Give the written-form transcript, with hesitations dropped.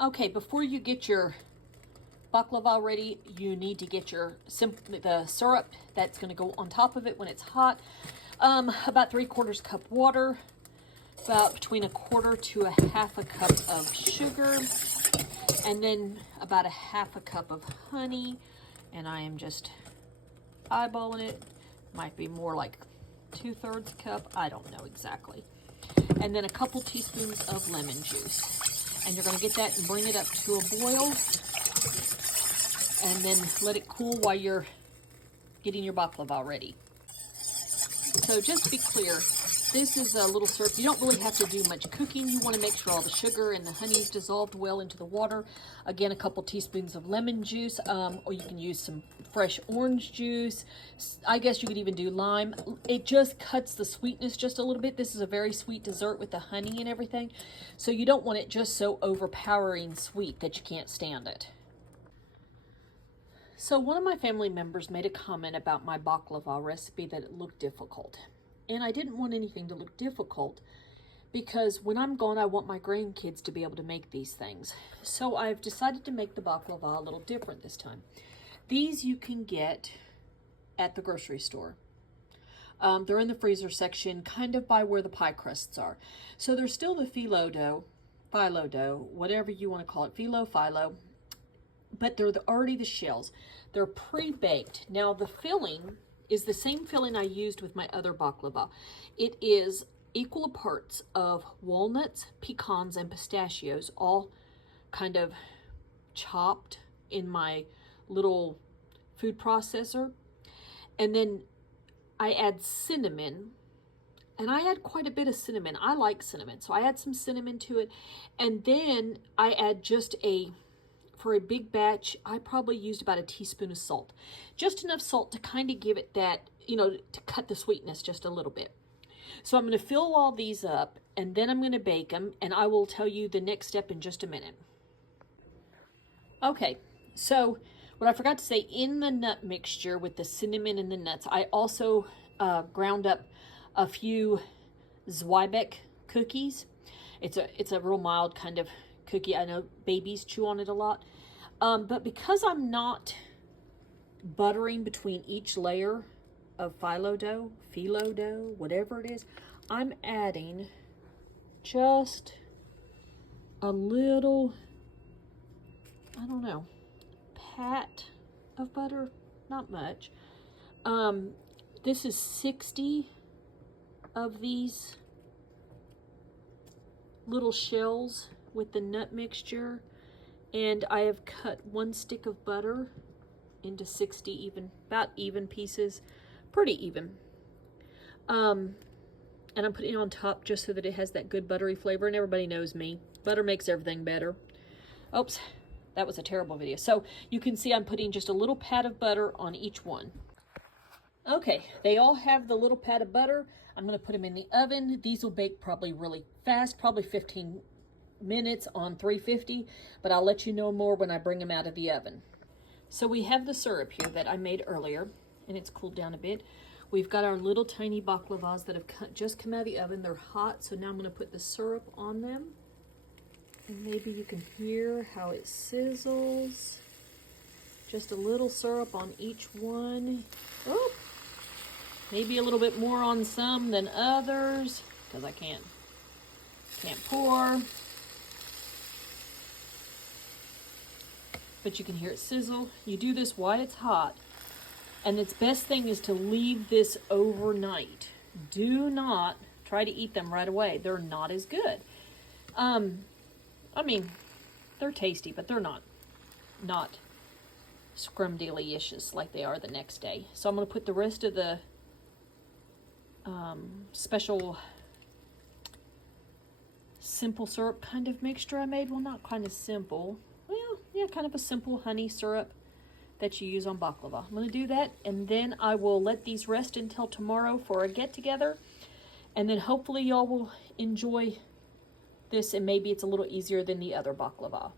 Okay, before you get your baklava ready, you need to get the syrup that's going to go on top of it when it's hot. About 3/4 cup water, about between 1/4 to 1/2 cup of sugar, and then about 1/2 cup of honey. And I am just eyeballing it. Might be more like 2/3 cup. I don't know exactly. And then a couple teaspoons of lemon juice. And you're going to get that and bring it up to a boil. And then let it cool while you're getting your baklava ready. So just to be clear, this is a little syrup. You don't really have to do much cooking. You want to make sure all the sugar and the honey is dissolved well into the water. Again, a couple teaspoons of lemon juice, or you can use some fresh orange juice. I guess you could even do lime. It just cuts the sweetness just a little bit. This is a very sweet dessert with the honey and everything. So you don't want it just so overpowering sweet that you can't stand it. So one of my family members made a comment about my baklava recipe that it looked difficult. And I didn't want anything to look difficult because when I'm gone, I want my grandkids to be able to make these things. So I've decided to make the baklava a little different this time. These you can get at the grocery store. They're in the freezer section, kind of by where the pie crusts are. So they're still the phyllo dough, whatever you want to call it, phyllo, but they're already the shells. They're pre-baked. Now the filling is the same filling I used with my other baklava. It is equal parts of walnuts, pecans, and pistachios, all kind of chopped in my little food processor. And then I add cinnamon, and I add quite a bit of cinnamon. I like cinnamon, so I add some cinnamon to it. And then I add for a big batch, I probably used about a teaspoon of salt. Just enough salt to kind of give it that, to cut the sweetness just a little bit. So I'm going to fill all these up, and then I'm going to bake them, and I will tell you the next step in just a minute. Okay, so what I forgot to say, in the nut mixture with the cinnamon and the nuts, I also ground up a few Zwieback cookies. It's a real mild kind of cookie. I know babies chew on it a lot. But because I'm not buttering between each layer of phyllo dough, whatever it is, I'm adding just a little, I don't know, pat of butter, not much. This is 60 of these little shells with the nut mixture, and I have cut 1 stick of butter into 60 about even pieces, pretty even. And I'm putting it on top just so that it has that good buttery flavor, and everybody knows me. Butter makes everything better. Oops, that was a terrible video. So you can see I'm putting just a little pat of butter on each one. Okay, they all have the little pat of butter. I'm going to put them in the oven. These will bake probably really fast, probably 15 minutes on 350, but I'll let you know more when I bring them out of the oven. So we have the syrup here that I made earlier, and it's cooled down a bit. We've got our little tiny baklavas that have just come out of the oven. They're hot, so now I'm going to put the syrup on them. And maybe you can hear how it sizzles. Just a little syrup on each one. Oh, maybe a little bit more on some than others, because I can't pour. But you can hear it sizzle. You do this while it's hot. And its best thing is to leave this overnight. Do not try to eat them right away. They're not as good. I mean, they're tasty, but they're not scrumdiddlyicious like they are the next day. So I'm going to put the rest of the special simple syrup kind of mixture I made. Well, not kind of simple. Well, yeah, kind of a simple honey syrup that you use on baklava. I'm going to do that, and then I will let these rest until tomorrow for a get-together, and then hopefully y'all will enjoy this, and maybe it's a little easier than the other baklava.